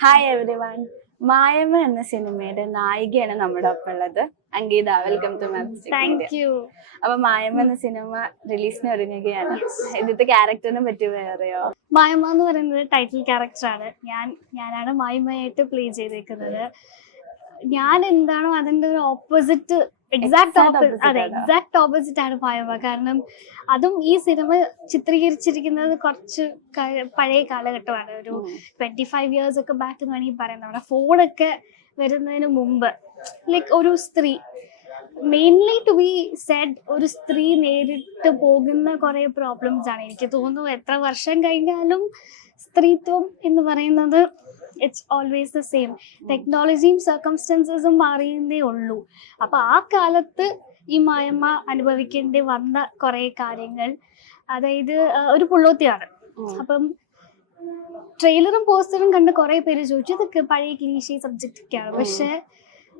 Hi every one. Mayamma എന്ന സിനിമയുടെ നായികയാണ് നമ്മുടെ ഒപ്പം ഉള്ളത് Ankita. Welcome to thank you. അപ്പൊ മായമ്മ എന്ന സിനിമ റിലീസിന് ഒരുങ്ങുകയാണ്. ഇതിന്റെ ക്യാരക്ടറിനെ പറ്റി പറയായോ? മായമ്മ എന്ന് പറയുന്നത് ടൈറ്റിൽ ക്യാരക്ടറാണ്. ഞാനാണ് മായമ്മയായിട്ട് പ്ലേ ചെയ്തേക്കുന്നത്. ഞാൻ എന്താണോ അതിന്റെ ഒരു ഓപ്പോസിറ്റ്, എക്സാക്ട് ഓപ്പോസിറ്റ് ആണ് മായമ്മ. കാരണം അതും ഈ സിനിമ ചിത്രീകരിച്ചിരിക്കുന്നത് കുറച്ച് പഴയ കാലഘട്ടമാണ്. ഒരു 25 years ഒക്കെ ബാക്ക് എന്ന് വേണമെങ്കിൽ പറയാം. നമ്മുടെ ഫോണൊക്കെ വരുന്നതിന് മുമ്പ് ലൈക്ക് ഒരു സ്ത്രീ, മെയിൻലി ടു ബി സെഡ്, ഒരു സ്ത്രീ നേരിട്ട് പോകുന്ന കുറെ പ്രോബ്ലംസ് ആണ്. എനിക്ക് തോന്നുന്നു എത്ര വർഷം കഴിഞ്ഞാലും സ്ത്രീത്വം എന്ന് പറയുന്നത് ഇറ്റ്സ് ഓൾവേസ് ദ സെയിം. ടെക്നോളജിയും സർക്കംസ്റ്റൻസസും മാറിയതേ ഉള്ളൂ. അപ്പൊ ആ കാലത്ത് ഈ മായമ്മ അനുഭവിക്കേണ്ടി വന്ന കുറെ കാര്യങ്ങൾ, അതായത് ഒരു പുള്ളോത്തിയാണ്. അപ്പം ട്രെയിലറും പോസ്റ്ററും കണ്ട് കുറെ പേര് ചോദിച്ചു ഇതൊക്കെ പഴയ ക്ലീഷേ സബ്ജക്റ്റ് ഒക്കെയാണ്. പക്ഷെ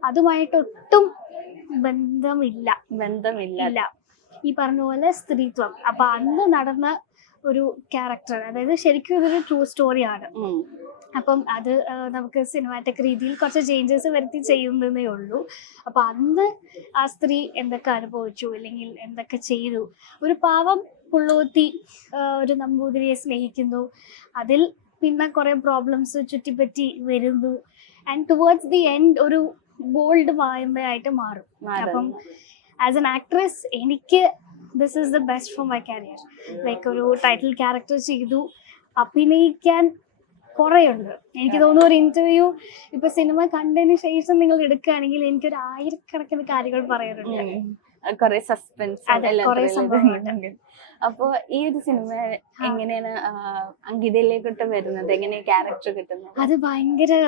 അതുമായിട്ട് ഒട്ടും ബന്ധമില്ല. ഈ പറഞ്ഞ പോലെ സ്ത്രീത്വം. അപ്പൊ അന്ന് നടന്ന ഒരു ക്യാരക്ടർ, അതായത് ശരിക്കും ഇതൊരു ട്രൂ സ്റ്റോറിയാണ്. അപ്പം അത് നമുക്ക് സിനിമാറ്റിക് രീതിയിൽ കുറച്ച് ചേഞ്ചസ് വരുത്തി ചെയ്യുന്നതേ ഉള്ളൂ. അപ്പൊ അന്ന് ആ സ്ത്രീ എന്തൊക്കെ അനുഭവിച്ചു, അല്ലെങ്കിൽ എന്തൊക്കെ ചെയ്തു. ഒരു പാവം പുള്ളോത്തി ഒരു നമ്പൂതിരിയെ സ്നേഹിക്കുന്നു, അതിൽ പിന്നെ കുറെ പ്രോബ്ലംസ് ചുറ്റിപ്പറ്റി വരുന്നു. ആൻഡ് ടുവേർഡ്സ് ദി എൻഡ് ഒരു ബോൾഡ് മായമ്മയായിട്ട് മാറും. അപ്പം ആസ് എൻ ആക്ട്രസ് എനിക്ക് this is the best for my career. Like ഒരു ടൈറ്റിൽ ക്യാരക്ടർ ചെയ്തു, അഭിനയിക്കാൻ കുറേ ഉണ്ട്. എനിക്ക് തോന്നുന്നു ഒരു ഇന്റർവ്യൂ ഇപ്പൊ സിനിമ കണ്ടതിന് ശേഷം നിങ്ങൾ എടുക്കുകയാണെങ്കിൽ എനിക്കൊരു 1000കണക്കിന് കാര്യങ്ങൾ പറയാനുണ്ട്. കുറെ സസ്പെൻസ്, കുറെ സംഭവങ്ങളുണ്ട്. അപ്പൊ ഈ ഒരു സിനിമ എങ്ങനെയാണ് അങ്കിതയിലേക്കിട്ട് വരുന്നത്, എങ്ങനെയാണ് ക്യാരക്ടർ കിട്ടുന്നത്? അത് ഭയങ്കര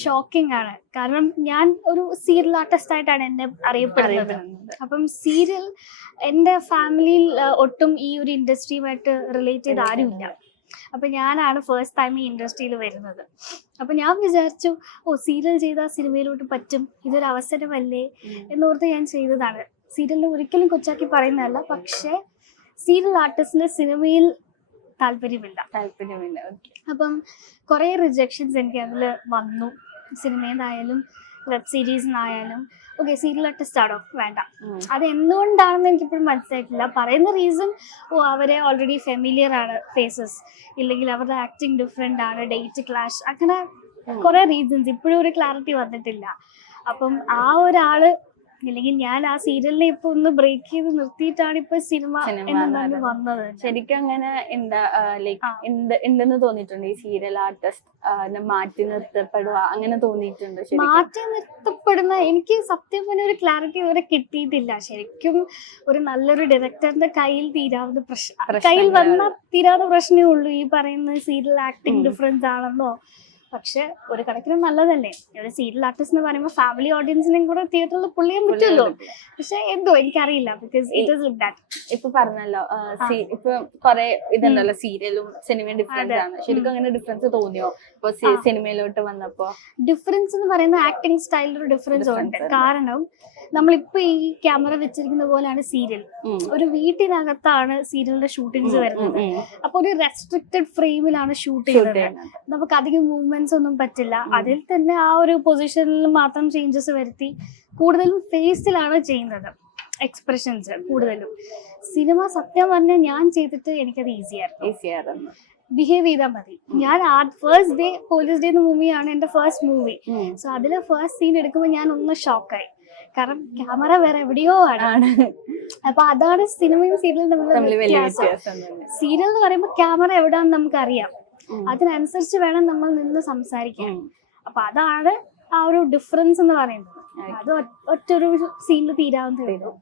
ഷോക്കിംഗ് ആണ്. കാരണം ഞാൻ ഒരു സീരിയൽ ആർട്ടിസ്റ്റ് ആയിട്ടാണ് എന്നെ അറിയപ്പെടുന്നത്. അപ്പം സീരിയൽ എന്റെ ഫാമിലിയിൽ ഒട്ടും ഈ ഒരു ഇൻഡസ്ട്രിയുമായിട്ട് റിലേറ്റ് ചെയ്ത് ആരുമില്ല. അപ്പൊ ഞാനാണ് ഫസ്റ്റ് ടൈം ഈ ഇൻഡസ്ട്രിയിൽ വരുന്നത്. അപ്പൊ ഞാൻ വിചാരിച്ചു സീരിയൽ ചെയ്താൽ സിനിമയിലോട്ട് പറ്റും, ഇതൊരു അവസരമല്ലേ എന്നോർത്ത് ഞാൻ ചെയ്തതാണ്. സീരിയലിനെ ഒരിക്കലും കൊച്ചാക്കി പറയുന്നതല്ല, പക്ഷെ സീരിയൽ ആർട്ടിസ്റ്റിന് സിനിമയിൽ താല്പര്യമില്ല. അപ്പം കുറെ റിജക്ഷൻസ് എനിക്ക് അതിൽ വന്നു. സിനിമയിൽ നിന്നായാലും വെബ് സീരീസിൽ നിന്നായാലും. ഓക്കെ, സീരിയൽ ആർട്ടിസ്റ്റ് ആണോ, വേണ്ട. അത് എന്തുകൊണ്ടാണെന്ന് എനിക്കിപ്പോഴും മനസ്സിലായിട്ടില്ല. പറയുന്ന റീസൺ അവരെ ഓൾറെഡി ഫെമിലിയർ ആണ് ഫേസസ്, ഇല്ലെങ്കിൽ അവരുടെ ആക്ടിങ് ഡിഫറെന്റ് ആണ്, ഡേറ്റ് ക്ലാഷ്, അങ്ങനെ കുറെ റീസൺസ്. ഇപ്പോഴും ഒരു ക്ലാരിറ്റി വന്നിട്ടില്ല. അപ്പം ആ ഒരാള്, ഇല്ലെങ്കിൽ ഞാൻ ആ സീരിയലിനെ ഇപ്പൊ ഒന്ന് ബ്രേക്ക് ചെയ്ത് നിർത്തിയിട്ടാണ് ഇപ്പൊ സിനിമ എന്ന് വന്നത്. ശരിക്കും അങ്ങനെ എന്തെന്ന് തോന്നിയിട്ടുണ്ട്? ഈ സീരിയൽ ആർട്ടിസ്റ്റ് മാറ്റി നിർത്തപ്പെടുക അങ്ങനെ തോന്നിയിട്ടുണ്ട്? മാറ്റി നിർത്തപ്പെടുന്ന എനിക്ക് സത്യം പറഞ്ഞ ഒരു ക്ലാരിറ്റി ഇതുവരെ കിട്ടിയിട്ടില്ല. ശരിക്കും ഒരു നല്ലൊരു ഡയറക്ടറിന്റെ കയ്യിൽ വന്നാൽ തീരാവുന്ന പ്രശ്നമേ ഉള്ളൂ. ഈ പറയുന്ന സീരിയൽ ആക്ടിങ് ഡിഫറൻസ് ആണെന്നോ. പക്ഷെ ഒരു കണക്കിന് നല്ലതല്ലേ. ഒരു സീരിയൽ ആർട്ടിസ്റ്റ് എന്ന് പറയുമ്പോൾ ഫാമിലി ഓഡിയൻസിനെയും കൂടെ തിയേറ്ററിൽ പുള്ളിയാൻ പറ്റുമല്ലോ. പക്ഷെ എന്തോ എനിക്കറിയില്ല, because it is like that. ഇപ്പൊ പറഞ്ഞല്ലോ ഇപ്പൊ കൊറേ ഇതുണ്ടല്ലോ, സീരിയലും സിനിമയും ഡിഫറൻസ് ആണ്. ശരിക്കും അങ്ങനെ ഡിഫറൻസ് തോന്നിയോ ഇപ്പൊ സിനിമയിലോട്ട് വന്നപ്പോ? ഡിഫറൻസ് എന്ന് പറയുന്ന ആക്ടിങ് സ്റ്റൈലിൽ ഒരു ഡിഫറൻസ് ഉണ്ട്. കാരണം നമ്മളിപ്പോ ഈ ക്യാമറ വെച്ചിരിക്കുന്ന പോലെയാണ് സീരിയൽ. ഒരു വീട്ടിനകത്താണ് സീരിയലിന്റെ ഷൂട്ടിങ്സ് വരുന്നത്. അപ്പൊ ഒരു റെസ്ട്രിക്റ്റഡ് ഫ്രെയിമിലാണ് ഷൂട്ട് ചെയ്യുന്നത്. നമുക്ക് അധികം മൂവ്മെന്റ്സ് ഒന്നും പറ്റില്ല. അതിൽ തന്നെ ആ ഒരു പൊസിഷനിൽ മാത്രം ചേഞ്ചസ് വരുത്തി കൂടുതലും ഫേസിലാണ് ചെയ്യുന്നത്, എക്സ്പ്രഷൻസ് കൂടുതലും. സിനിമ സത്യം പറഞ്ഞാൽ ഞാൻ ചെയ്തിട്ട് എനിക്കത് ഈസിയായിരുന്നു. ബിഹേവ് ചെയ്താൽ മതി. ഞാൻ ഫസ്റ്റ് ഡേ പോലീസ് ഡേ എന്ന മൂവിയാണ് എന്റെ ഫസ്റ്റ് മൂവി. സോ അതിലെ ഫസ്റ്റ് സീൻ എടുക്കുമ്പോൾ ഞാൻ ഒന്ന് ഷോക്കായി. കാരണം ക്യാമറ വേറെ എവിടെയോ ആണ്. അപ്പൊ അതാണ് സിനിമയും സീരിയലും തമ്മിലുള്ള വ്യത്യാസം. സീരിയൽ എന്ന് പറയുമ്പോൾ ക്യാമറ എവിടാന്ന് നമുക്ക് അറിയാം, അതിനനുസരിച്ച് വേണം നമ്മൾ നിന്ന് സംസാരിക്കാൻ. അപ്പൊ അതാണ് ആ ഒരു ഡിഫറൻസ് എന്ന് പറയുന്നത്. അത് ഒറ്റൊരു സീനിൽ തീരാവുന്നതേ ഉള്ളൂ.